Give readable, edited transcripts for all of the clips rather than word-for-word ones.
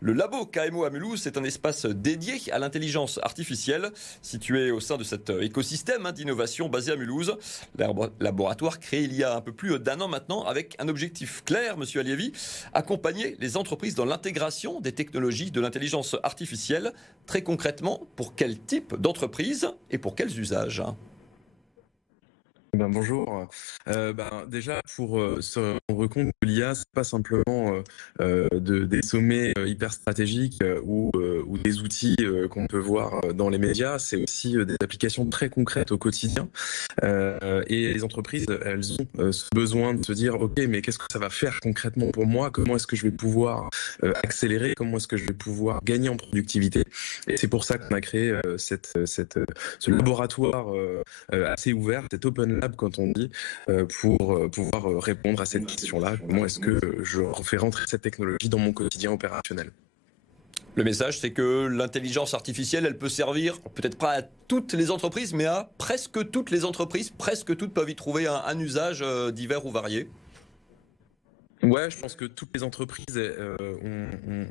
Le labo KMO à Mulhouse, c'est un espace dédié à l'intelligence artificielle, situé au sein de cet écosystème d'innovation basé à Mulhouse. Laboratoire créé il y a un peu plus d'un an maintenant, avec un objectif clair, Monsieur Alievi, accompagner les entreprises dans l'intégration des technologies de l'intelligence artificielle. Très concrètement, pour quel type d'entreprise et pour quels usages? Bonjour. Déjà pour, se rendre compte que l'IA, c'est pas simplement, des sommets, hyper stratégiques, ou des outils, qu'on peut voir, dans les médias. C'est aussi, des applications très concrètes au quotidien. Et les entreprises, elles ont, ce besoin de se dire: «OK, mais qu'est-ce que ça va faire concrètement pour moi? Comment est-ce que je vais pouvoir, accélérer? Comment est-ce que je vais pouvoir gagner en productivité?» Et c'est pour ça qu'on a créé, ce laboratoire, assez ouvert, cet open lab quand on dit, pour pouvoir répondre à cette question-là. Comment est-ce que je fais rentrer cette technologie dans mon quotidien opérationnel? Le message, c'est que l'intelligence artificielle, elle peut servir peut-être pas à toutes les entreprises, mais à presque toutes les entreprises. Presque toutes peuvent y trouver un usage divers ou varié. Ouais, je pense que toutes les entreprises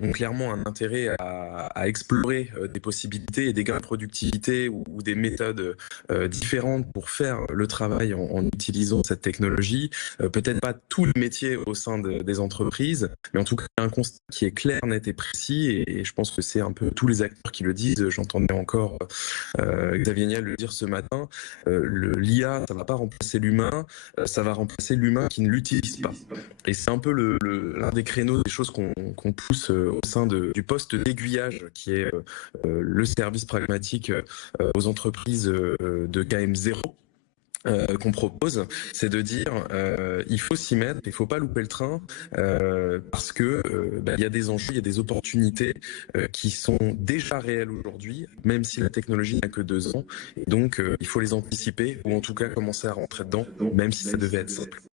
ont clairement un intérêt à explorer des possibilités et des gains de productivité ou des méthodes différentes pour faire le travail en utilisant cette technologie. Peut-être pas tous les métiers au sein des entreprises, mais en tout cas un constat qui est clair, net et précis. Et je pense que c'est un peu tous les acteurs qui le disent. J'entendais encore Xavier Niel le dire ce matin. L'IA, ça va pas remplacer l'humain, ça va remplacer l'humain qui ne l'utilise pas. Et c'est un peu l'un des créneaux des choses qu'on pousse au sein du poste d'aiguillage qui est le service pragmatique aux entreprises de KM0 qu'on propose, c'est de dire il faut s'y mettre, il faut pas louper le train parce que il y a des enjeux, il y a des opportunités qui sont déjà réelles aujourd'hui, même si la technologie n'a que 2 ans. Et donc il faut les anticiper ou en tout cas commencer à rentrer dedans, même si ça devait être simple.